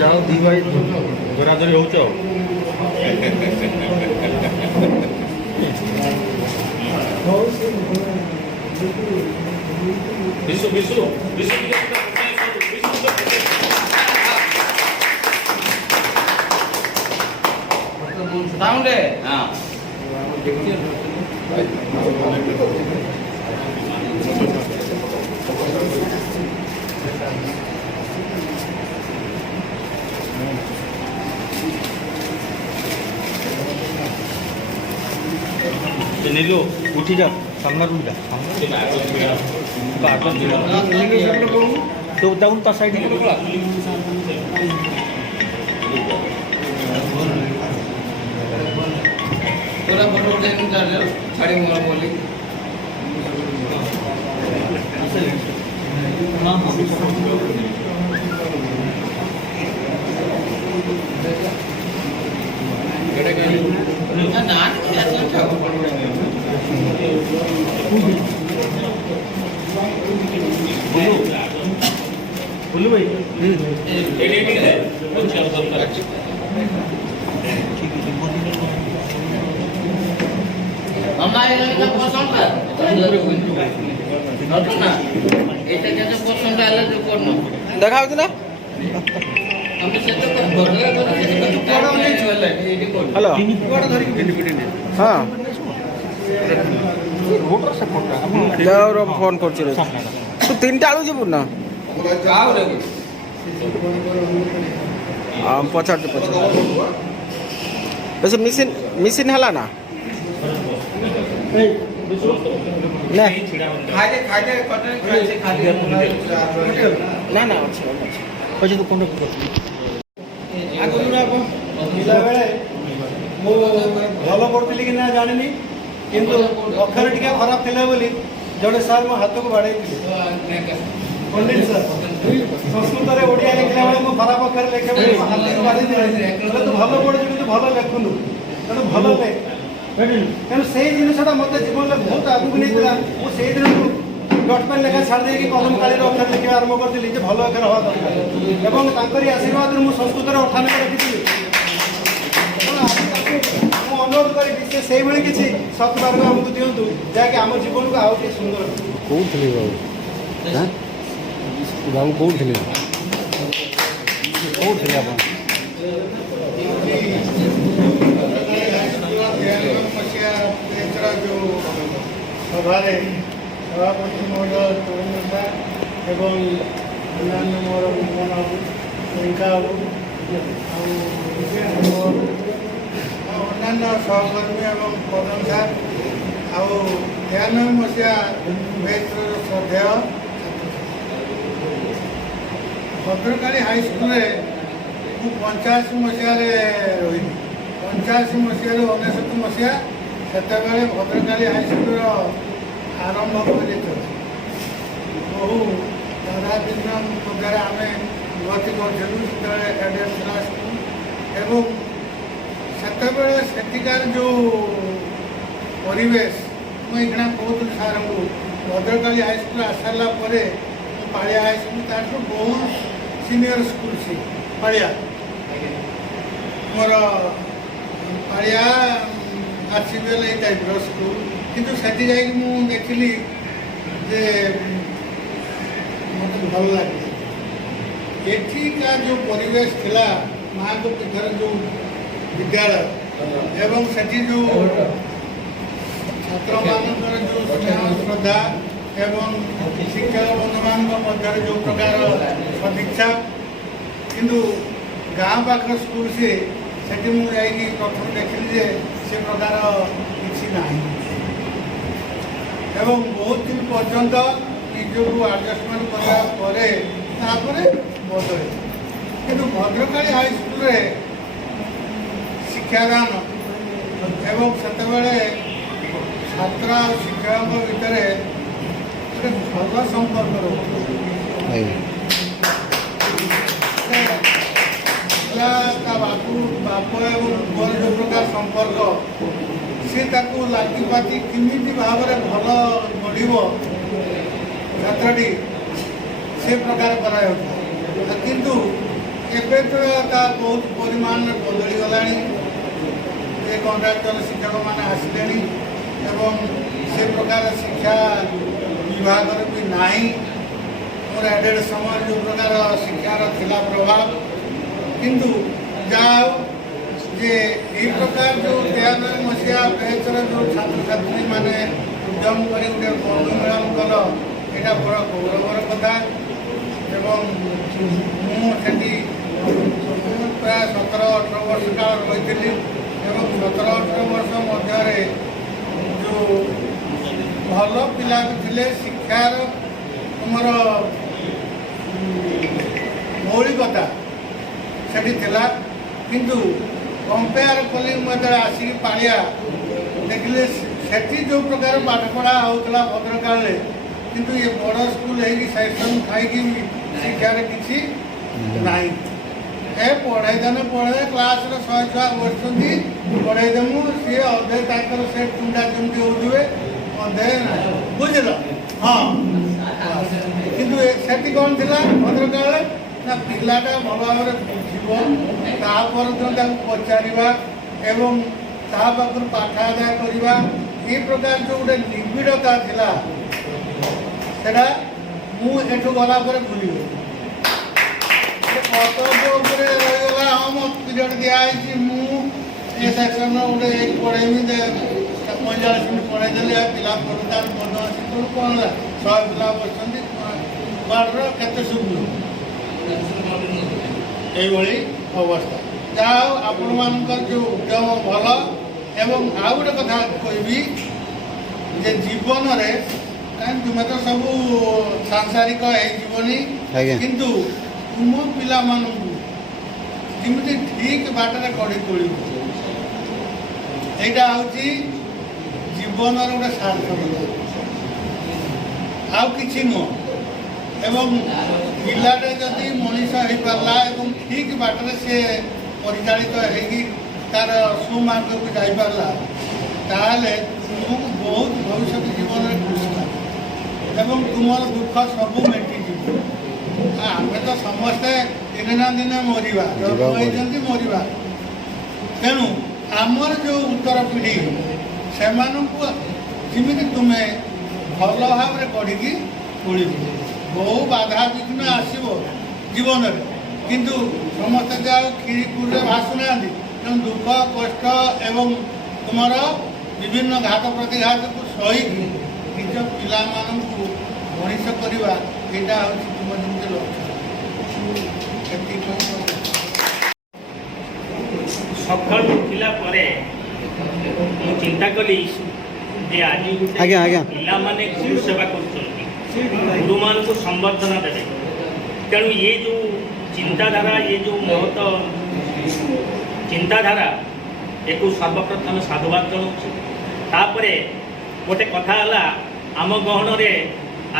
ଯାଅ ଦି ଭାଇ ଦୌରାଦୌରି ହେଉଛ ଆଉ ବିଶୁ ବିଶୁ ବିଶୁ साउंड है हाँ नीलू उठी जा सामने उठ जा तो डाउन ता साइड पूरा फोटो उठाने जा रहे हो साड़ी मोर बोली हां हां केड़े का ना ऐसा बोलो भाई एडिटिंग है अच्छा सब ठीक हमारे का पसंद है ना এটা যেটা পছন্দ আলো যে কোন দেখাও দিনা আমি সেটা বড় হ্যালো বড় ধরি ইন্ডিপেন্ডেন্ট হ্যাঁ ভোটার সাপোর্ট যাও র ফোন করছি রে তু তিনটা আলু যাবো না যাও রে পছাড় বস মেশিন মেশিন হলা না না খাইতে খাইতে কটন খাইছে খাইতে না না আছে আছে তো কোন করছি আগুন না মিলা বেলে মো ভালো করতেলি কি না জানিনি কিন্তু অক্ষর টিকে খারাপ ଥିଲା ବୋଲି জনে স্যার মো হাতକୁ বাড়াই দিলে পণ্ডিত স্যার সংস্কৃতরে ওড়িয়া লেখিলা বেলে মো খারাপ অক্ষর লেখে বলি হাতକୁ বাড়াই দিলে তো ভালো পড়ছি কিন্তু ভালো লেখুনু তেଣୁ ଭଲ ଲେଖ ତେଣୁ ସେଇ ଜିନିଷଟା ମୋତେ ଜୀବନରେ ବହୁତ ଆଗକୁ ନେଇଥିଲା ମୁଁ ସେଇଦିନଠୁ ଡଟ୍ ପେନ୍ ଲେଖା ଛାଡ଼ି ଦେଇକି କଲମ କାଳିର ଅକ୍ଷର ଲେଖିବା ଆରମ୍ଭ କରିଥିଲି ଯେ ଭଲ ଅକ୍ଷର ହେବା ଦରକାର ଏବଂ ତାଙ୍କରି ଆଶୀର୍ବାଦରୁ ମୁଁ ସଂସ୍କୃତରେ 98 ରଖିଥିଲି ତେଣୁ ଆଜି ତାକୁ ମୁଁ ଅନୁରୋଧ କରିବି ସେ ସେଇଭଳି କିଛି ସତ୍ମାର୍ଗ ଆମକୁ ଦିଅନ୍ତୁ ଯାହାକି ଆମ ଜୀବନକୁ ଆଉ ଟିକେ ସୁନ୍ଦର କୋଉଥିଲେ ବାବୁ କୋଉଥିଲେ କୋଉଥିଲେ ଆପଣ जो सभारे सभापति महोदय तरुण एवं अन्य मोर मोहन बाबू प्रियंका बाबू अन्य सहकर्मी एवं पदम सार आउ 93 मसीहा बैच श्रद्धेय भद्रकाली हाईस्कल 85 मसीह रही 85 मसीह 99 मसीहा ସେତେବେଳେ ଭଦ୍ରକାଳୀ ହାଇସ୍କୁଲର ଆରମ୍ଭ କରିଥିଲେ ବହୁ ଦୈନନ୍ଦିନ ମଧ୍ୟରେ ଆମେ ଗତି କରିଥିଲୁ ସେତେବେଳେ କ୍ୟାଡେଟ୍ ଥିଲା ସ୍କୁଲ ଏବଂ ସେତେବେଳେ ସେଠିକାର ଯେଉଁ ପରିବେଶ ମୁଁ ଏଇଖିଣା କହୁଥିଲି ସାର୍ଙ୍କୁ ଭଦ୍ରକାଳୀ ହାଇସ୍କୁଲ ଆସିଲା ପରେ ପାଳିଆ ହାଇସ୍କୁଲ ତାଠୁ ବହୁତ ସିନିୟର ସ୍କୁଲ ସେ ପାଳିଆ ମୋର ପାଳିଆ आरसीबीएल ये टाइप स्कूल किंतु सेठी जाई मु देखिली जे मत भल लगे एठी का जो परिवेश थिला मां को पितर जो विद्यालय एवं सेठी जो छात्र मानकर जो स्नेह श्रद्धा एवं शिक्षक बंधुमान मध्य जो प्रकार सदीक्षा किंतु गाँव पाख स्कूल से सेठी मु जाई प्रथम देखिली जे से प्रकार किसी ना एवं बहुत दिन पर्यंत निजक आडजस्टमेंट करापर बदल कि भद्रकाली हाईस्कल शिक्षादान एवं से छात्र और शिक्षक भितर भल संपर्क बाप एवं पुअर जो प्रकार संपर्क सी लगिपाति किमी भाव में भल बढ़ ଛାତ୍ରଟି ସେ ପ୍ରକାର କରାଯାଉଥିଲା। କିନ୍ତୁ ଏବେ ତ ତା ବହୁତ ପରିମାଣରେ ବଦଳିଗଲାଣି। ଏ କଣ୍ଟ୍ରାକ୍ଟର ଶିକ୍ଷକମାନେ ଆସିଲେଣି ଏବଂ ସେ ପ୍ରକାର ଶିକ୍ଷା ବିଭାଗରେ ବି ନାହିଁ। ମୋର ଏଡେଡ଼ ସମୟ ଯେଉଁ ପ୍ରକାର ଶିକ୍ଷାର ଥିଲା ପ୍ରଭାବ, କିନ୍ତୁ ଯାହା ହଉ ଯେ এই ପ୍ରକାର ଯେଉଁ 93 ମସିହା ବ୍ୟାଚର ଯେଉଁ ଛାତ୍ରଛାତ୍ରୀମାନେ ଉଦ୍ୟମ କରି ଗୋଟେ ବନ୍ଧୁ ମିଳନ କଲ, ଏଇଟା ବଡ଼ ଗୌରବର କଥା। ଏବଂ ମୁଁ ସେଠି ପ୍ରାୟ 17-18 ବର୍ଷ କାଳ ରହିଥିଲି ଏବଂ 17-18 ବର୍ଷ ମଧ୍ୟରେ ଯେଉଁ ଭଲ ପିଲା ବି ଥିଲେ, ଶିକ୍ଷାର ତୁମର ମୌଳିକତା ସେଠି ଥିଲା। କିନ୍ତୁ କମ୍ପେୟାର କଲି ମୁଁ ଯେତେବେଳେ ଆସିକି ପାଳିଆ ଦେଖିଲେ ସେଠି ଯେଉଁ ପ୍ରକାର ପାଠପଢ଼ା ହେଉଥିଲା ଭଦ୍ରକାଳରେ, କିନ୍ତୁ ଏ ବଡ଼ ସ୍କୁଲ ହେଇକି ସେକ୍ସନ୍ ଖାଇକି ଶିକ୍ଷାରେ କିଛି ନାହିଁ। ଏ ପଢ଼େଇଦେଲେ ପଢ଼େଇ କ୍ଲାସରେ 100 ଛୁଆ ବସୁଛନ୍ତି, ପଢ଼େଇଦେମୁ, ସିଏ ଅଧେ ତାଙ୍କର ସେ ଚୁଣ୍ଡା ଚୁଣ୍ଡି ହେଉଥିବେ, ଅଧେ ନାହିଁ। ବୁଝିଲ? ହଁ। କିନ୍ତୁ ସେଠି କ'ଣ ଥିଲା ଭଦ୍ରକାଳରେ ନା ପିଲାଟା ଭଲ ଭାବରେ ବୁଝିବ, ତାପରେ ତାକୁ ପଚାରିବା ଏବଂ ତା ପାଖରୁ ପାଠ ଆଦାୟ କରିବା, ଏ ପ୍ରକାର ଯେଉଁ ଗୋଟେ ନିବିଡ଼ତା ଥିଲା, ସେଟା ମୁଁ ଏଠୁ ଗଲା ପରେ ଭୁଲିଗଲି। କର୍ତ୍ତବ୍ୟ ଉପରେ ରହିଗଲା। ହଁ ମୋ ପିରିୟଡ଼ ଦିଆହେଇଛି, ମୁଁ ଏ ସେକ୍ସନ୍ର ଗୋଟେ ପଢ଼େଇବି, 45 ମିନିଟ୍ ପଢ଼େଇଦେଲି, ପିଲା ପଢ଼ୁତା ବଦମାସି କରୁ, କ'ଣ ହେଲା 100 ପିଲା ବସୁଛନ୍ତି, ବାଡ଼ର କେତେ ଶୁଭୁ এইভাবে অবস্থা। যা হোক আপনার যে উদ্যম ভাল। এবং আউ গোটে কথা কবি যে জীবনরে তুমি তো সবু সাংসারিক হয়েযিবনি, কিন্তু তুম পিলা যেমি ঠিক বাটরে গড়ি তোলিব, এইটা হচ্ছে জীবনের গোটে সার্থকতা, আউ কিছু নুহ। এবং পিলাটা যদি মଣିষ হয়ে পারলা এবং ঠিক বাটরে সে পরিচালিত হয়েকি তার সুমার্গକୁ ଯାଇପାରିଲା, তাহলে ତୁମକୁ ବହୁତ ଭବିଷ୍ୟତ ଜୀବନରେ ଖୁସି ଲାଗେ ଏବଂ ତୁମର ଦୁଃଖ ସବୁ ମେଣ୍ଟିଯିବ। ଆମେ ତ ସମସ୍ତେ ଦିନେ ନା ଦିନେ ମରିବା, କହିଛନ୍ତି ମରିବା। ତେଣୁ ଆମର ଯେଉଁ ଉତ୍ତର ପିଢ଼ି, ସେମାନଙ୍କୁ ଯେମିତି ତୁମେ ଭଲ ଭାବରେ ଗଢ଼ିକି ତୋଳିବ। ବହୁ ବାଧାବିଘ୍ନ ଆସିବ ଜୀବନରେ, କିନ୍ତୁ ସମସ୍ତେ ଯାହା କ୍ଷୀରିପୁରରେ ଭାସୁନାହାନ୍ତି। ତେଣୁ ଦୁଃଖ କଷ୍ଟ ଏବଂ ତୁମର ବିଭିନ୍ନ ଘାତ ପ୍ରତିଘାତକୁ ସହିକି ନିଜ ପିଲାମାନଙ୍କୁ ମଣିଷ କରିବା, ଏଇଟା ହେଉଛି ତୁମ ଯେମିତି ଲକ୍ଷ୍ୟ। ସକାଳୁ ଉଠିଲା ପରେ ମୁଁ ଚିନ୍ତା କଲି ଯେ ଆଜି ପିଲାମାନେ ଗୁରୁ ସେବା କରୁଛନ୍ତି, ଗୁରୁମାନଙ୍କୁ ସମ୍ବର୍ଦ୍ଧନା ଦେବେ। ତେଣୁ ଏ ଯେଉଁ ଚିନ୍ତାଧାରା, ଏ ଯେଉଁ ମହତ ଚିନ୍ତାଧାରା, ଏକୁ ସର୍ବପ୍ରଥମେ ସାଧୁବାଦ ଜଣାଉଛି। ତାପରେ ଗୋଟେ କଥା ହେଲା, ଆମ ଗହଣରେ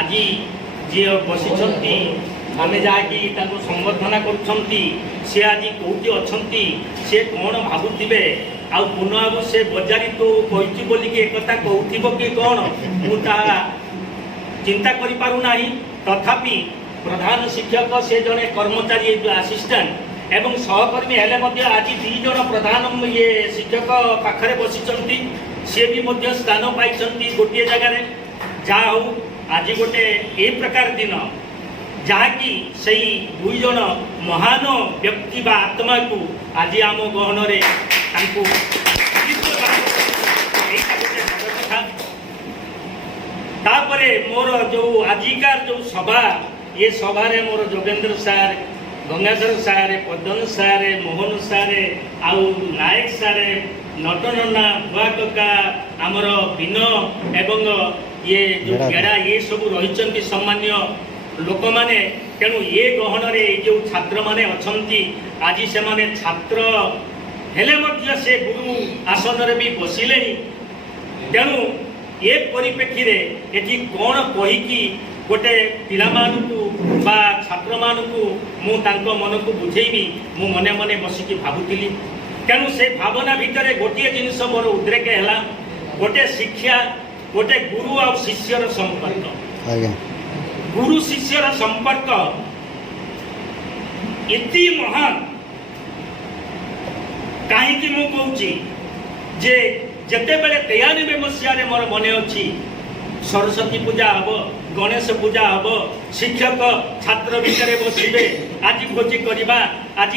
ଆଜି ଯିଏ ବସିଛନ୍ତି, ଆମେ ଯାହାକି ତାଙ୍କୁ ସମ୍ବର୍ଦ୍ଧନା କରୁଛନ୍ତି, ସେ ଆଜି କେଉଁଠି ଅଛନ୍ତି, ସେ କ'ଣ ଭାବୁଥିବେ, ଆଉ ପୁନଃ ସେ ବଜାରି ତୁ କହିଛି ବୋଲିକି ଏକଥା କହୁଥିବ କି କ'ଣ, ମୁଁ ତାହା ଚିନ୍ତା କରିପାରୁନାହିଁ। ତଥାପି ପ୍ରଧାନ ଶିକ୍ଷକ, ସେ ଜଣେ କର୍ମଚାରୀ ଆସିଷ୍ଟାଣ୍ଟ ଏବଂ ସହକର୍ମୀ ହେଲେ ମଧ୍ୟ ଆଜି 2 ଜଣ ପ୍ରଧାନ ଶିକ୍ଷକ ପାଖରେ ବସିଛନ୍ତି, ସିଏ ବି ମଧ୍ୟ ସ୍ଥାନ ପାଇଛନ୍ତି ଗୋଟିଏ ଜାଗାରେ। ଯାହା ହଉ ଆଜି ଗୋଟେ ଏ ପ୍ରକାର ଦିନ, ଯାହାକି ସେଇ 2 ଜଣ ମହାନ ବ୍ୟକ୍ତି ବା ଆତ୍ମାକୁ ଆଜି ଆମ ଗହଣରେ ତାଙ୍କୁ ତାପରେ ମୋର ଯେଉଁ ଆଜିକାର ଯେଉଁ ସଭା, ଏ ସଭାରେ ମୋର Jogendra sir, Gangadhar sir, Padan sir, Mohan sir, ଆଉ ନାୟକ ସାର୍, ନଟନନା, ଭୁଆ କକା, ଆମର ବିନ ଏବଂ ଇଏ ଯେଉଁ ଗେଡ଼ା, ଏ ସବୁ ରହିଛନ୍ତି ସମ୍ମାନୀୟ ଲୋକମାନେ। ତେଣୁ ଏ ଗହଣରେ ଏ ଯେଉଁ ଛାତ୍ରମାନେ ଅଛନ୍ତି, ଆଜି ସେମାନେ ଛାତ୍ର ହେଲେ ମଧ୍ୟ ସେ ଗୁରୁ ଆସନରେ ବି ବସିଲେଣି। ତେଣୁ ଏ ପରିପ୍ରେକ୍ଷୀରେ ଏଠି କ'ଣ କହିକି ଗୋଟେ ପିଲାମାନଙ୍କୁ ବା ଛାତ୍ରମାନଙ୍କୁ ମୁଁ ତାଙ୍କ ମନକୁ ବୁଝେଇବି, ମୁଁ ମନେ ମନେ ବସିକି ଭାବୁଥିଲି। ତେଣୁ ସେ ଭାବନା ଭିତରେ ଗୋଟିଏ ଜିନିଷ ମୋର ଉଦ୍ରେକ ହେଲା, ଗୋଟେ ଶିକ୍ଷା, ଗୋଟେ ଗୁରୁ ଆଉ ଶିଷ୍ୟର ସମ୍ପର୍କ। गुरु शिष्यर संपर्क एति महान कहीं मु कहूँ जे जिते बड़े 93 मसीह मोर मन अच्छी सरस्वती पूजा हम गणेश पूजा हम शिक्षक छात्र भितर बसवे आज भोजी करवा आज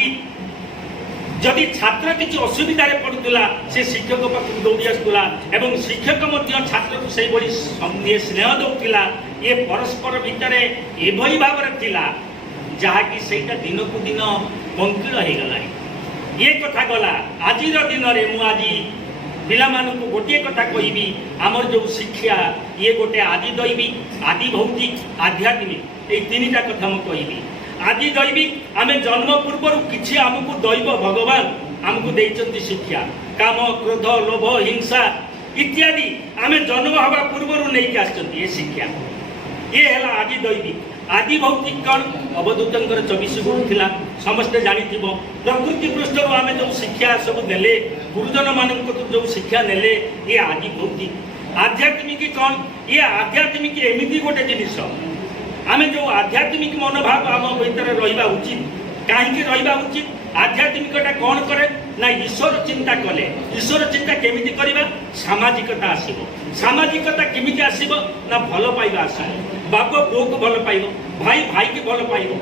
जदि छात्र किसी असुविधा पड़ूला से शिक्षक पाख दौड़ी आसूला एवं शिक्षक छात्र को से स्नेह दौला ये परस्पर भितर एभली भाव जहाँकि सेटा दिन को दिन बंकिल हो गला ये कथा गला आज दिन में मुझे पिला मानू गोटे कथा कहबी आमर जो शिक्षा ये गोटे आदि दैविक आदि भौतिक आध्यात्मिक ये तीन टा कथा मुझे कहबी आदि दैविक आमे जन्म पूर्व किसी आमको दैव भगवान आमको देइचंती शिक्षा काम क्रोध लोभ हिंसा इत्यादि आमे जन्म हवा पूर्व नहीं आसचंती ये शिक्षा ये है आदि दैविक आदि भौतिक कौन अवधूतर 24 गुण थिला समस्ते जानी प्रकृति पृष्ठ आम जो शिक्षा सब नेले गुरुजन मान जो शिक्षा नेले ये आदि भौतिक आध्यात्मिक कौन ये आध्यात्मिक एमती गोटे जिनिस आम जो आध्यात्मिक मनोभाव आम भीतर रहा उचित कहीं रहा उचित आध्यात्मिकता कौन करे ना ईश्वर चिंता कले ईश्वर चिंता केमिति करबा सामाजिकता आसीबो सामाजिकता केमिति आसीबो ना भल पाइबा आसीबो बाप पुओ को भल पाइबो भाई भाई के भल पाइबो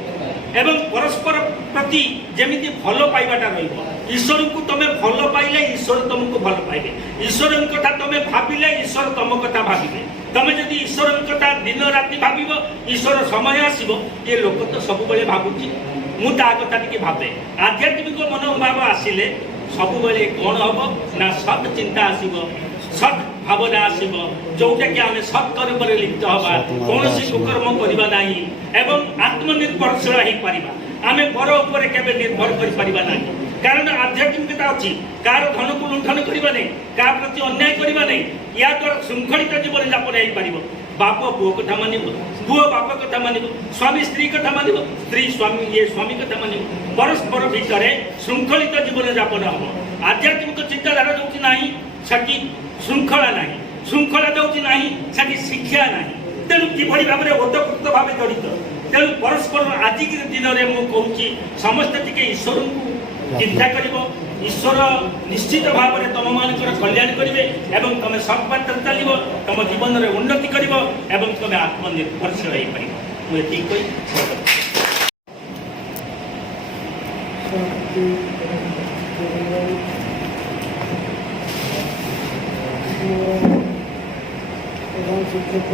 एवं परस्पर प्रति जेमिति भल पाइबाटा रहिबो ईश्वर को तमे भल पाइले ईश्वर तुमको भल पाइबे ईश्वर कथा तमे भाबिले ईश्वर तुम कथा भाबिबे तमे जदि ईश्वर कथा दिन राति भाबिबो ईश्वर समय आसीबो ये लोक तो सब बेले भाबुची मु ता कथा टिके भाबे आध्यात्मिक मनोभाव आसिले सब बेले कौन हम ना सत चिंता आसीबो सत भावना आसीबो जोटा कि आमे सत कर्म रे लिप्त हवा कौन सी कुकर्म करबा नाही एवं आत्मनिर्भरशील ही परिबा आमे पर ऊपर केबे निर्भर करि परिबा नाही कारण आध्यात्मिकता अच्छी कार धन को लुंठन करबा नहीं का प्रति अन्याय करबा नहीं या द्वारा श्रृंखलित जीवन यापन हो पारिबो बाप पुओ कथा मानिबो पुओ बाप कथा मानिबो स्वामी स्त्री कथा मानिबो स्त्री स्वामी ये स्वामी कथा मानिबो परस्पर भितर श्रृंखलित जीवन यापन हम आध्यात्मिक चिंताधारा जो नहीं सकी श्रृंखला नहीं श्रृंखला जो नहीं सकी शिक्षा नहीं तेणु किभली भाव में ओतप्रोत भाव जड़ित तेणु परस्पर आज दिन में मुझे कहूँ समस्ते टिके ईश्वर को चिंता करिबो ईश्वर निश्चित भाव में तुम मानकर कल्याण करेंगे एवं तुम सत्पाठ चलो तुम जीवन में उन्नति कर एवं तुम आत्मनिर्भरशील हो पार मुझे ठीक कही प्रधान शिक्षक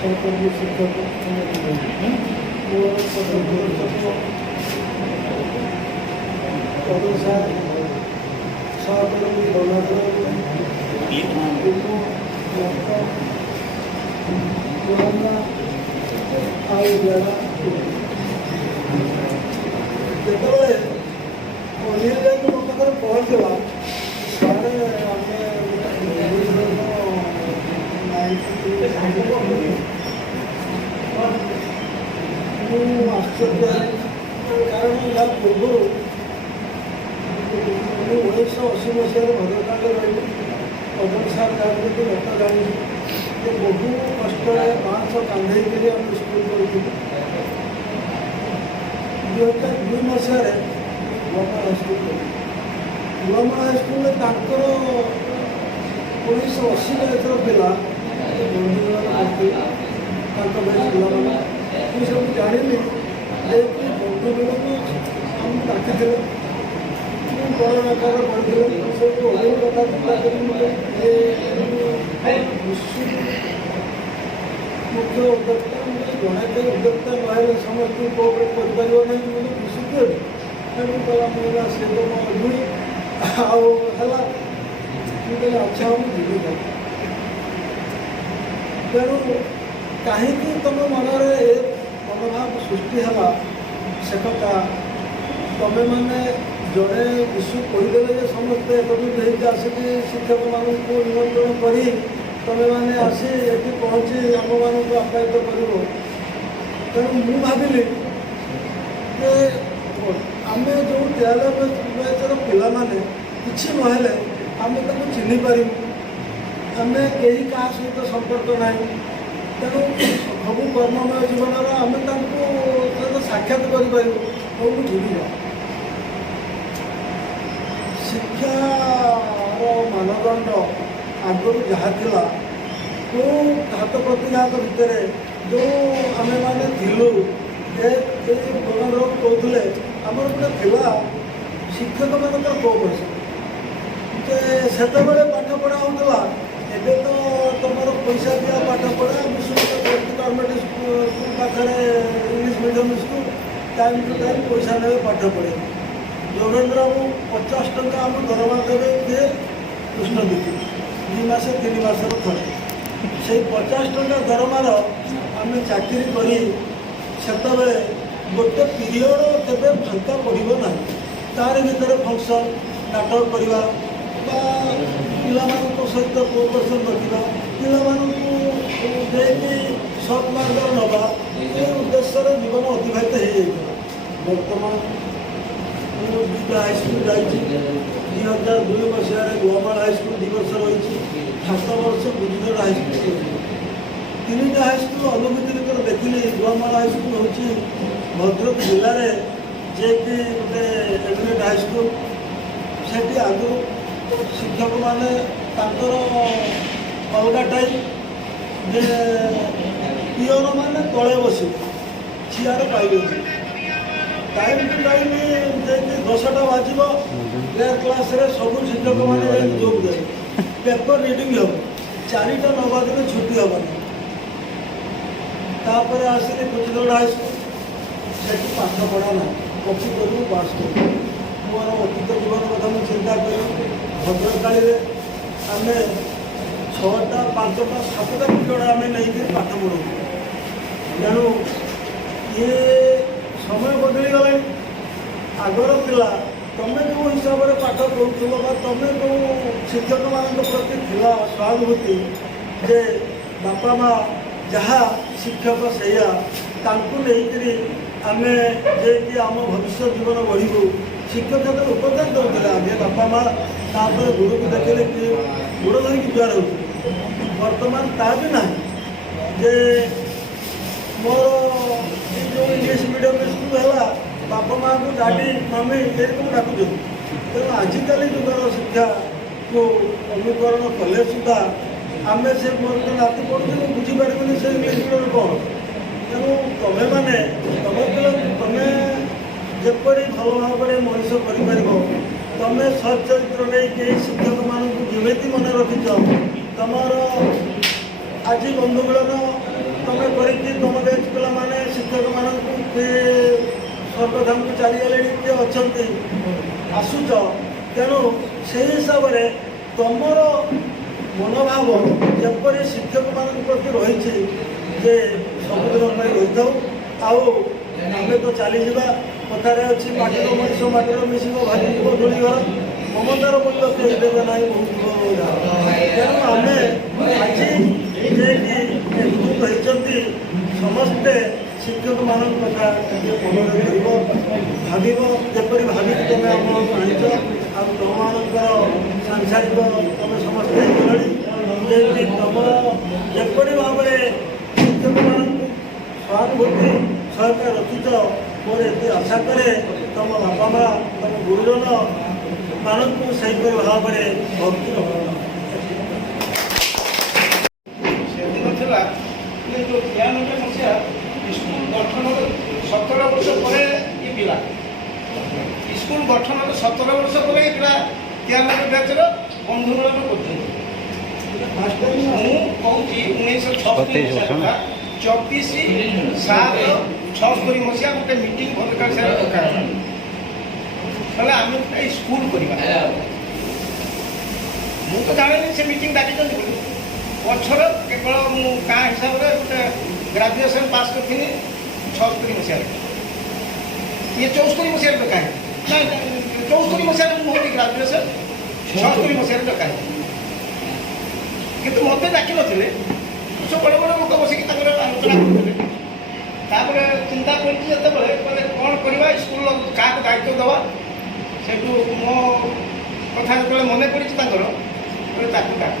सहकर्मी शिक्षक सहकर्मी ଯେତେବେଳେ ଅନିଲ ଯାଇକି ମୋ ପାଖରେ ପହଞ୍ଚିଲା ସାର୍ ମୁଁ ଆଶ୍ଚର୍ଯ୍ୟ କାରଣ ୟା ପୂର୍ବରୁ ମୁଁ 1980 ମସିହାରେ ଭଦ୍ରକାଳରେ ରହିଲି ଅଜନ ସାର୍ ଜାଣିଛନ୍ତି ଲୋକ ଜାଣିଛି ଯେ ବହୁ କଷ୍ଟରେ 500 କାନ୍ଧେଇକରି ଆମେ ସ୍କୁଲ କରୁଥିଲୁ 2002 ମସିହାରେ ଗୁଆମା ହାଇସ୍କୁଲ କଲି ଗୁଆମା ହାଇସ୍କୁଲରେ ତାଙ୍କର 1980 ଏଥର ପିଲା ବନ୍ଧୁଗଣ ତାଙ୍କ ବେଶ ପିଲାମାନେ ମୁଁ ସବୁ ଜାଣିଲି ଯେ କି ବନ୍ଧୁଗଣକୁ ଆମକୁ ଡାକିଥିଲେ ମୁଁ ବଡ଼ ଆକାରରେ ପଢ଼ିଥିଲି ସବୁ ଅନେକ କଥା ଚିନ୍ତା କରି मुख्य उद्योक्ता मुझे जड़े उद्योक्ता नहले समस्त कोऑपरेट कर मुझे विशुद्ध तेणु कला मुझे से तो अधुरी आला मुझे अच्छा हम जीवी तेणु कहीं तुम मनर मनोभाव सृष्टि है से कथा तुम मैंने जड़े विश्व कहीदे समस्ते एकत्रित आसिक शिक्षक मानक निमंत्रण कर तुम मैंने आसी ये पहुँची आम मानक आप्यायित कर तेणु मु भाविली आम जो 93 बैचर पिला किसी नहले ଆମେ ତାକୁ ଚିହ୍ନି ପାରିବୁ। ଆମେ କେହି କାହା ସହିତ ସମ୍ପର୍କ ନାହିଁ, ତେଣୁ ସବୁ କର୍ମମୟ ଜୀବନର ଆମେ ତାଙ୍କୁ ସାକ୍ଷାତ କରିପାରିବୁ। ସବୁ ଜୁଡ଼ିବା ଶିକ୍ଷାର ମାନଦଣ୍ଡ ଆଗରୁ ଯାହା ଥିଲା, କେଉଁ ହାତ ପ୍ରତିଘାତ ଭିତରେ ଯେଉଁ ଆମେମାନେ ଥିଲୁ, ବନରାମ କହୁଥିଲେ ଆମର ଗୋଟେ ଥିଲା ଶିକ୍ଷକମାନଙ୍କର କେଉଁ ପଇସା ଯେ ସେତେବେଳେ ପାଠ ପଢ଼ା ହେଉଥିଲା। ଏବେ ତ ତୁମର ପଇସା ଦିଆ ପାଠ ପଢ଼ା ଗଭର୍ଣ୍ଣମେଣ୍ଟ ସ୍କୁଲ ପାଖରେ English medium school time to time ପଇସା ନେବେ ପାଠ ପଢ଼େଇବେ। ଯୋଗେନ୍ଦ୍ର ବାବୁ 50 ଟଙ୍କା ଆମ ଦରମା ଦେବେ ଯେ କୃଷ୍ଣ ବିକ୍ରି 2 ମାସ 3 ମାସର ଥରେ। ସେଇ 50 ଟଙ୍କା ଦରମାର ଆମେ ଚାକିରି କରି ସେତେବେଳେ ଗୋଟେ ପିରିୟଡ଼ କେବେ ଫାଙ୍କା ପଡ଼ିବ ନାହିଁ। ତାରି ଭିତରେ ଫଙ୍କସନ୍ ନାଟକ କରିବା ବା ପିଲାମାନଙ୍କ ସହିତ କୋପରେସନ୍ ରଖିବା, ପିଲାମାନଙ୍କୁ ଦେଇକି ସତ୍ ମାର୍ଗରେ ନେବା, ଏ ଉଦ୍ଦେଶ୍ୟରେ ଜୀବନ ଅତିବାହିତ ହେଇଯାଇଥିଲା। ବର୍ତ୍ତମାନ ମୁଁ ଦୁଇଟା ହାଇସ୍କୁଲ ଯାଇଛି। 2002 ମସିହାରେ ଗୁଆମାଳ ହାଇସ୍କୁଲ 2 ବର୍ଷ ରହିଛି, 7 ବର୍ଷ ଗୁଜୁରାଟ ହାଇସ୍କୁଲ ରହିଛି। 3ଟା ହାଇସ୍କୁଲ ଅନୁଭୂତି ଭିତରେ ଦେଖିଲି। ଗୁଆମାଳ ହାଇସ୍କୁଲ ହେଉଛି ଭଦ୍ରକ ଜିଲ୍ଲାରେ, ଯିଏକି ଗୋଟେ ଏଡୁକେଟ୍ ହାଇସ୍କୁଲ। ସେଠି ଆଗରୁ ଶିକ୍ଷକମାନେ ତାଙ୍କର ଅଲଗା ଟାଇମ୍ ଯେ ପିଅନମାନେ ତଳେ ବସିବେ, ଚିଆର ପାଇବେନି। ଟାଇମ୍ ଟୁ ଟାଇମ୍ ଯାଇକି 10ଟା ବାଜିବ, ପ୍ରେୟାର କ୍ଲାସ୍ରେ ସବୁ ଶିକ୍ଷକମାନେ ଯାଇକି ଯୋଗ ଦେବେ। ପେପର ରିଡ଼ିଂ ହେବ, 4ଟା ନ ବାଜିଲେ ଛୁଟି ହେବନି। ତାପରେ ଆସିଲି କୁଚିଗଡ଼ ହାଇସ୍କୁଲ। ସେଠି ପାଠ ପଢ଼ା ନାହିଁ, କପି କରିବୁ ପାସ୍ କରିବୁ। ମୋର ଅତୀତ ଜୀବନ କଥା ମୁଁ ଚିନ୍ତା କଲି। ଭଦ୍ରକାଳୀରେ ଆମେ 6ଟା 5ଟା 7ଟା ପିରିୟଡ଼ ଆମେ ନେଇକି ପାଠ ପଢ଼ୁ। ତେଣୁ ଇଏ ସମୟ ବଦଳିଗଲାଣି। ଆଗର ପିଲା ତମେ ଯେଉଁ ହିସାବରେ ପାଠ ପଢ଼ୁଥିଲ ବା ତମେ ଯେଉଁ ଶିକ୍ଷକମାନଙ୍କ ପ୍ରତି ଥିଲା ସହାନୁଭୂତି ଯେ ବାପା ମା ଯାହା ଶିକ୍ଷକ ସେଇଆ, ତାଙ୍କୁ ନେଇକରି ଆମେ ଯେକି ଆମ ଭବିଷ୍ୟତ ଜୀବନ ବଢ଼ିବୁ। ଶିକ୍ଷକ କ୍ଷେତ୍ରରେ ଉପଦେଶ ଦେଉଥିଲେ ଆଗେ ବାପା ମା, ତାପରେ ଗୁରୁକୁ ଦେଖିଲେ କି ଗୋଡ଼ ଧରିକି ଜୁହାର ହେଉଥିଲେ। ବର୍ତ୍ତମାନ ତା ବି ନାହିଁ ଯେ ମୋର ଏ ଯେଉଁ ଇଂଲିଶ ମିଡ଼ିୟମ୍ ସ୍କୁଲ ହେଲା, ବାପା ମାଆଙ୍କୁ ଡାଡ଼ି ମମି ଏରକମ ଡାକୁଛନ୍ତି। ତେଣୁ ଆଜିକାଲି ଯୁଗର ଶିକ୍ଷାକୁ ଅନୁକରଣ କଲେ ସୁଦ୍ଧା ଆମେ ସେ ମୋର ନାତି ପଢ଼ୁଛୁ, ମୁଁ ବୁଝିପାରିବିନି ସେ ଇଂଲିଶ ମିଡ଼ିୟମ୍ କ'ଣ। ତେଣୁ ତମେମାନେ ତମ ପିଲାଙ୍କୁ ତମେ ଯେପରି ଭଲ ଭାବରେ ମଣିଷ କରିପାରିବ, ତମେ ସଚ୍ଚରିତ୍ର ନେଇକି ଶିକ୍ଷକମାନଙ୍କୁ ଯେମିତି ମନେ ରଖିଛ, ତମର ଆଜି ବନ୍ଧୁ ମିଳନ ତମେ କରିକି ତମ ବେଞ୍ଚ ପିଲାମାନେ ଶିକ୍ଷକମାନଙ୍କୁ କିଏ ସ୍ୱର୍ଗଧାମକୁ ଚାଲିଗଲେଣି, କିଏ ଅଛନ୍ତି ଆସୁଛ। ତେଣୁ ସେହି ହିସାବରେ ତମର ମନୋଭାବ ଯେପରି ଶିକ୍ଷକମାନଙ୍କ ପ୍ରତି ରହିଛି ଯେ ସବୁଦିନ ପାଇଁ ରହିଥାଉ। ଆଉ ଆମେ ତ ଚାଲିଯିବା, କଥାରେ ଅଛି ମାଟିର ମଣିଷ ମାଟିର ମିଶିବ, ଭାଜିଯିବ ଧୂଳି ଘର, ମମତାର ମୂଲ୍ୟ କେହି ଦେବେ ନାହିଁ ବହୁତ। ତେଣୁ ଆମେ ଆଜି ଯିଏକି ଏକଜୁଟ ହୋଇଛନ୍ତି, ସମସ୍ତେ ଶିକ୍ଷକମାନଙ୍କ କଥା ଟିକେ ମନରେ ଧରିବ, ଭାବିବ ଯେପରି ଭାବିକି ତୁମେ ଆମମାନଙ୍କୁ ଆଣିଛ। ଆଉ ତୁମମାନଙ୍କର ସାଂସାରିକ ତୁମେ ସମସ୍ତେ ହେଇଗଲଣି, ଯେମିତି ତୁମ ଯେପରି ଭାବରେ ଶିକ୍ଷକମାନଙ୍କୁ ସହାନୁଭୂତି ସହକାର ରଖିଛ। ମୋର ଏତେ ଆଶା କରେ ତୁମ ବାପା ମା ତୁମ ଗୁରୁଜନ ମାନଙ୍କୁ ସେହିପରି ଭାବରେ ଭକ୍ତି ରଖ। ସେଦିନ ଥିଲା ଯେ ଯେଉଁ 93 ମସିହା ସ୍କୁଲ ଗଠନର 17 ବର୍ଷ ପରେ ଏ ପିଲା ସ୍କୁଲ ଗଠନର 17 ବର୍ଷ ପରେ ଏ ପିଲା 93 ବ୍ୟାଚର ବନ୍ଧୁ ମିଳନ କରୁଛନ୍ତି। ମୁଁ କହୁଛି 1976 24/7/76 ମସିହା ଗୋଟେ ମିଟିଂ ଭଦ୍ରକାଳୀ ସାର୍ ଡକା ହେଲା। କହିଲେ ଆମେ ଗୋଟେ ସ୍କୁଲ କରିବା। ମୁଁ ତ ଜାଣିନି ସେ ମିଟିଂ ଡାକିଛନ୍ତି ବୋଲି। ପଛର କେବଳ ମୁଁ ଗାଁ ହିସାବରେ ଗୋଟେ ଗ୍ରାଜୁଏସନ୍ ପାସ୍ କରିଥିଲି 76 ମସିହାରେ। ଇଏ 74 ମସିହାରେ ଡକା ହେଇଛି। ନା 74 ମସିହାରେ ମୁଁ ହେଲି ଗ୍ରାଜୁଏସନ୍, 76 ମସିହାରେ ଡକା ହେଇଛି। କିନ୍ତୁ ମୋତେ ଡାକିନଥିଲେ। ସବୁ ବଡ଼ ବଡ଼ ଲୋକ ବସିକି ତାଙ୍କର ଆଲୋଚନା କରୁଥିଲେ। ତାପରେ ଚିନ୍ତା କରିଛି ଯେତେବେଳେ କହିଲେ କ'ଣ କରିବା, ସ୍କୁଲ କାହାକୁ ଦାୟିତ୍ୱ ଦେବା। ସେଠୁ ମୋ କଥା ଯେତେବେଳେ ମନେ ପଡ଼ିଛି ତାଙ୍କର ତାକୁ ଡାକ।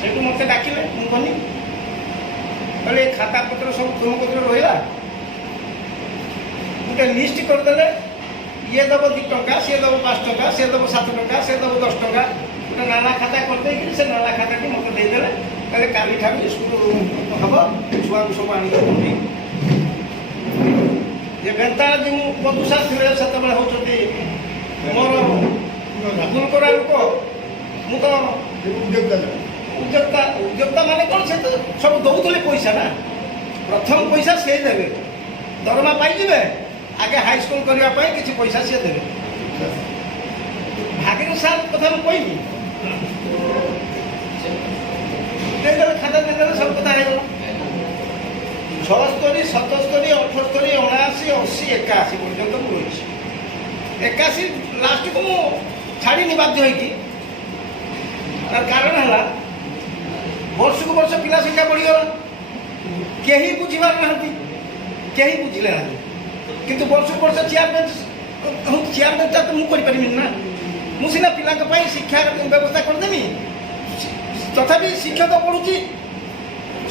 ସେଠୁ ମୋତେ ଡାକିଲେ, ମୁଁ ଗଲି। କହିଲେ ଏ ଖାତାପତ୍ର ସବୁ ତୁମ କତିରେ ରହିଲା, ଗୋଟେ ଲିଷ୍ଟ କରିଦେଲେ, ଇଏ ଦେବ 2 ଟଙ୍କା, ସିଏ ଦେବ 5 ଟଙ୍କା, ସିଏ ଦେବ 7 ଟଙ୍କା, ସିଏ ଦେବ 10 ଟଙ୍କା, ଗୋଟେ ନାନା ଖାତା କରିଦେଇକି ସେ ନାନା ଖାତାଟି ମୋତେ ଦେଇଦେଲେ। କହିଲେ କାଲିଠାରୁ ସ୍କୁଲ ହେବ, ଛୁଆଙ୍କୁ ସବୁ ଆଣିକି ପଠେଇବି। ଯେ ବେନ୍ତାଳ ଯେ ମୁଁ ବନ୍ଧୁ ସାର୍ ଥିଲେ ସେତେବେଳେ ହେଉଛନ୍ତି ମୋର ଭୁଲ କରା ଲୋକ। ମୁଁ ତ ଉଦ୍ୟୋକ୍ତା ମାନେ କ'ଣ, ସେ ତ ସବୁ ଦେଉଥିଲେ ପଇସା ନା। ପ୍ରଥମ ପଇସା ସେ ଦେବେ, ଦରମା ପାଇଯିବେ, ଆଗେ ହାଇସ୍କୁଲ କରିବା ପାଇଁ କିଛି ପଇସା ସିଏ ଦେବେ। ଭାଗିର ସାର୍ କଥା ମୁଁ କହିବି, ଦେଇଦେଲେ ଖାତା ଦେଇଦେଲେ, ସବୁ କଥା ହେଇଗଲା। 76, 77, 78, 79, 80, 81 ପର୍ଯ୍ୟନ୍ତ ମୁଁ ରହିଛି। 81 ଲାଷ୍ଟକୁ ମୁଁ ଛାଡ଼ିନି ବାଧ୍ୟ ହେଇକି। ତାର କାରଣ ହେଲା ବର୍ଷକୁ ବର୍ଷ ପିଲା ସଂଖ୍ୟା ବଢ଼ିଗଲା, କେହି ବୁଝିବାର ନାହାନ୍ତି, କେହି ବୁଝିଲେ ନାହାନ୍ତି। କିନ୍ତୁ ବର୍ଷକୁ ବର୍ଷ ଚେୟାରମ୍ୟାନଟା ତ ମୁଁ କରିପାରିବିନି ନା। ମୁଁ ସିନା ପିଲାଙ୍କ ପାଇଁ ଶିକ୍ଷା ବ୍ୟବସ୍ଥା କରିଦେବି, ତଥାପି ଶିକ୍ଷକ ପଢ଼ୁଛି,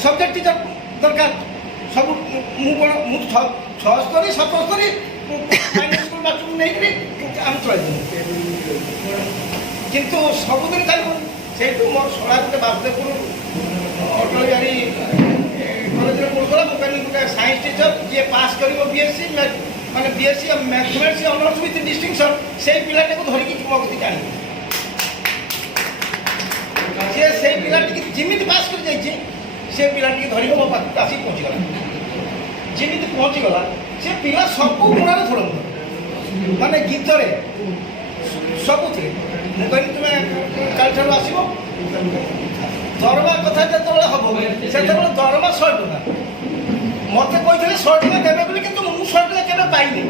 ସବଜେକ୍ଟ ଟିଚର ଦରକାର ସବୁ। ମୁଁ କ'ଣ ମୁଁ 76, 77 ସ୍କୁଲ ବାଥରୁମ୍ ନେଇକରି ଆମେ ଚଳାଇଦେବୁ, କିନ୍ତୁ ସବୁଦିନ ଚାଲିବ। ସେଇଠୁ ମୋର ଶଳା ଗୋଟେ ବାସୁଦେବପୁର ଅଟଳ ବିହାରୀ କଲେଜରେ ପଢ଼ୁଥିଲା। ମୁଁ କହିଲି ଗୋଟେ ସାଇନ୍ସ ଟିଚର ଯିଏ ପାସ୍ କରିବ BSc ମାନେ BSc mathematics honours with distinction, ସେଇ ପିଲାଟାକୁ ଧରିକି ମୋ କତିକି ଆଣିବି। ସିଏ ସେଇ ପିଲାଟିକି ଯେମିତି ପାସ୍ କରି ଯାଇଛି, ସେ ପିଲାଟିକି ଧରିକି ମୋ ପାଖକୁ ଆସିକି ପହଞ୍ଚିଗଲା। ଯେମିତି ପହଞ୍ଚିଗଲା, ସେ ପିଲା ସବୁ ଗୁଣରେ ଧରନ୍ତୁ, ମାନେ ଗୀତରେ ସବୁଥିରେ। ମୁଁ କହିଲି ତୁମେ କାଲିଠାରୁ ଆସିବ। ଦରମା କଥା ଯେତେବେଳେ ହେବ, ସେତେବେଳେ ଦରମା 100 ଟଙ୍କା। ମୋତେ କହିଥିଲେ 100 ଟଙ୍କା ଦେବେ ବୋଲି, କିନ୍ତୁ ମୁଁ 100 ଟଙ୍କା କେବେ ପାଇନି।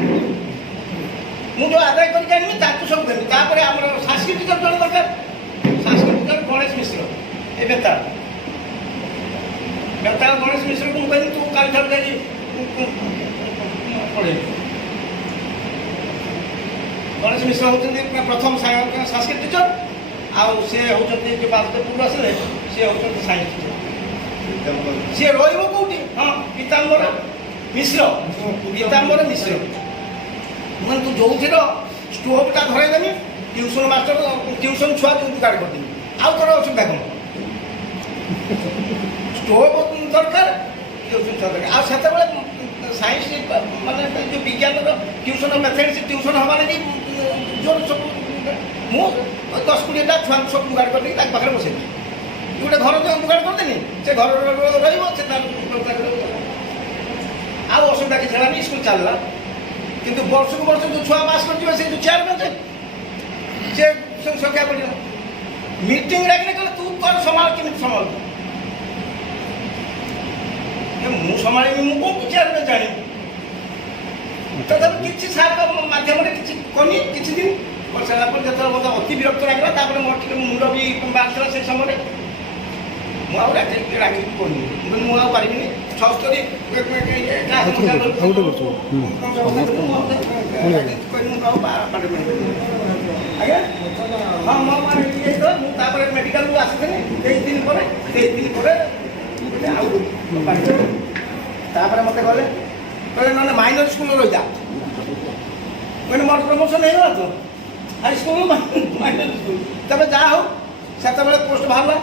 ମୁଁ ଯେଉଁ ଆଦାୟ କରିକି ଆଣିବି ତାକୁ ସବୁ ଦେବି। ତାପରେ ଆମର ସାଂସ୍କୃତିକ ଜଣେ ଦରକାର, ସାଂସ୍କୃତିକ ଗଣେଶ ମିଶ୍ର, ଏ ବେତାଳ ଗଣେଶ ମିଶ୍ରକୁ ମୁଁ କହିଲି ତୁ କାଲିଠାରୁ ଯାଇକି ପଢ଼େଇବି। ଗଣେଶ ମିଶ୍ର ହେଉଛନ୍ତି ପ୍ରଥମ ସାଂସ୍କୃତିକ ଟିଚର, ଆଉ ସେ ହେଉଛନ୍ତି ଯେଉଁ ବାସୁଦେବପୁରରୁ ଆସିଲେ, ସେ ହେଉଛନ୍ତି ସାଇନ୍ସ ଟିଚର। ସିଏ ରହିବ କେଉଁଠି? ହଁ, ପୀତାମ୍ବର ମିଶ୍ର। ମୁଁ ତୁ ଯେଉଁଥିର ଷ୍ଟୋଭଟା ଧରାଇଦେବି, ଟ୍ୟୁସନ୍ ମାଷ୍ଟର ଟ୍ୟୁସନ୍ ଛୁଆ ଯୋଗାଡ଼ କରିଦେବି। ଆଉ ତୋର ଅସୁବିଧା କ'ଣ? ଷ୍ଟୋଭ ଦରକାର, ଟ୍ୟୁସନ୍ ଛୁଆ ଦରକାର। ଆଉ ସେତେବେଳେ ସାଇନ୍ସ ମାନେ ଯେଉଁ ବିଜ୍ଞାନର ଟ୍ୟୁସନ୍ ମ୍ୟାଥମେଟିକ୍ସ ଟ୍ୟୁସନ୍ ହେବା ଲାଗି ଜୋର ସବୁ ମୁଁ 10-20ଟା ଛୁଆଙ୍କୁ ସବୁ ଯୋଗାଡ଼ କରିଦେଇକି ତାଙ୍କ ପାଖରେ ବସେଇବି। ଗୋଟେ ଘର ଯୋଗାଡ଼ କରିଦେନି, ସେ ଘର ରହିବ, ସେ ତାର ଆଉ ଅସୁବିଧା କିଛି ହେଲାନି, ସ୍କୁଲ ଚାଲିଲା। କିନ୍ତୁ ବର୍ଷକୁ ବର୍ଷ ଯେଉଁ ଛୁଆ ପାସ୍ କରିଯିବେ, ସେ ଯେଉଁ ଚେୟାରମ୍ୟାନ୍ ସେ ସଂଖ୍ୟା ବଢ଼ିଲା। ମିଟିଂ ଡାକିଲେ କହିଲେ ତୁ ତୋର ସମ୍ଭାଳ, କେମିତି ସମ୍ଭାଳୁ? ମୁଁ ସମ୍ଭାଳିବି, ମୁଁ କୋଉଠୁ ଚେୟାରମ୍ୟାନ୍ ଜାଣିବି? ତଥାପି କିଛି ସାର୍ଙ୍କ ମାଧ୍ୟମରେ କିଛି କଲି, କିଛି ଦିନ କରିସାରିଲା ପରେ ଯେତେବେଳେ ମୋତେ ଅତି ବିରକ୍ତ ଲାଗିଲା, ତାପରେ ମୋର ଟିକେ ମୁଣ୍ଡ ବି ବାହାରିଥିଲା ସେ ସମୟରେ, ମୁଁ ଆଉ ରାଗିକି କହିଲି, ମୁଁ ଆଉ ପାରିବିନି। 76 ଆଜ୍ଞା ହଁ ମୁଁ ତାପରେ ମେଡ଼ିକାଲକୁ ଆସିଥିଲି 23 ଦିନ ପରେ ଆଉ ତାପରେ ମୋତେ କହିଲେ ନହେଲେ ମାଇନର ସ୍କୁଲ ରହିଯା। କହିଲେ ମୋର ପ୍ରମୋସନ୍ ହେଇଗଲା ତ ହାଇସ୍କୁଲ ମାଇନର ସ୍କୁଲ। ତେବେ ଯାହା ହଉ ସେତେବେଳେ ପୋଷ୍ଟ ବାହାରିଲା,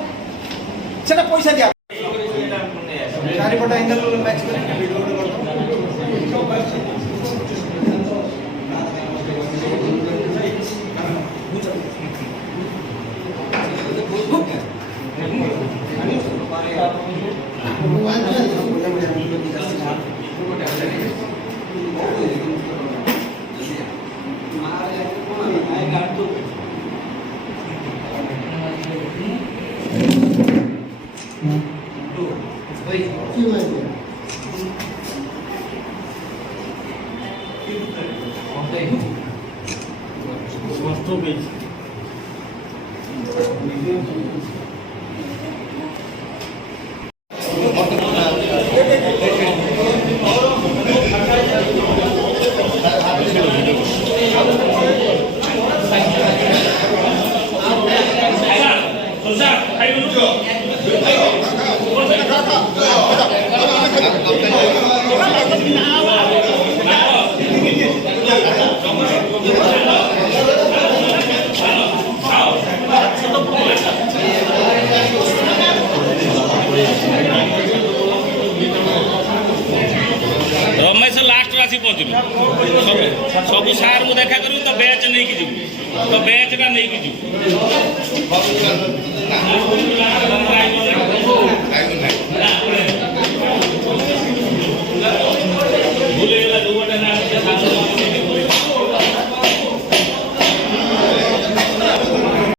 ସେଟା ପଇସା ଦିଆ ଚାରିପଟ ଏଙ୍ଗେଲ ମ୍ୟାଚ୍ କରି ଭିଡ଼ିଓ ଗୋଟେ रमेश लास्ट आसी पहुँचलु सब सार को देखा करू तो बैच नहीं की जीवु तो बैच नहीं की जीवु